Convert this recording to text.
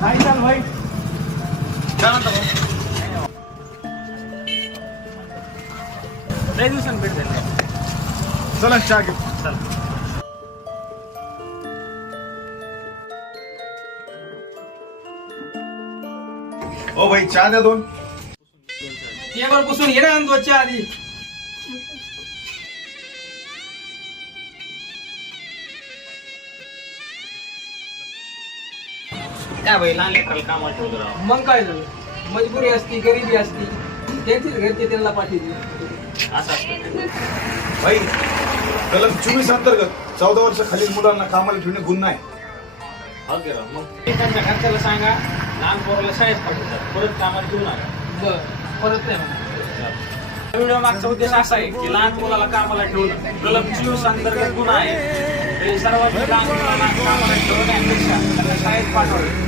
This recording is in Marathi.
काय चाल भाई लय दिवसांनी भेट झाली. चला चहा घे. चल ओ भाई चहा द्या 2. टेबल पुसून घे ना अंदोच्या आधी. काय भाई लहान लेकराला कामाला ठेवलं राव. मग काय झालं, मजबुरी असती, गरिबी असती, त्यांचीच घरचे त्यांना पाठवली. असं असतं. भाई कलम 24 अंतर्गत 14 वर्ष खालील मुलांना कामाला ठेवणे गुन्हा आहे. हो की राव. मग ते त्यांच्या घरच्याला सांगा लहान पोराला शाळेत पाठवतात, परत कामाला ठेवू नका. बर परत नाही म्हणा. व्हिडिओ मागचा उद्देश असा आहे की लहान मुलाला कामाला ठेवणं कलम 24 अंतर्गत गुन्हा आहे. हे सर्वात लहान मुलाला कामाला ठेवण्यापेक्षा त्यांना शाळेत पाठवावे.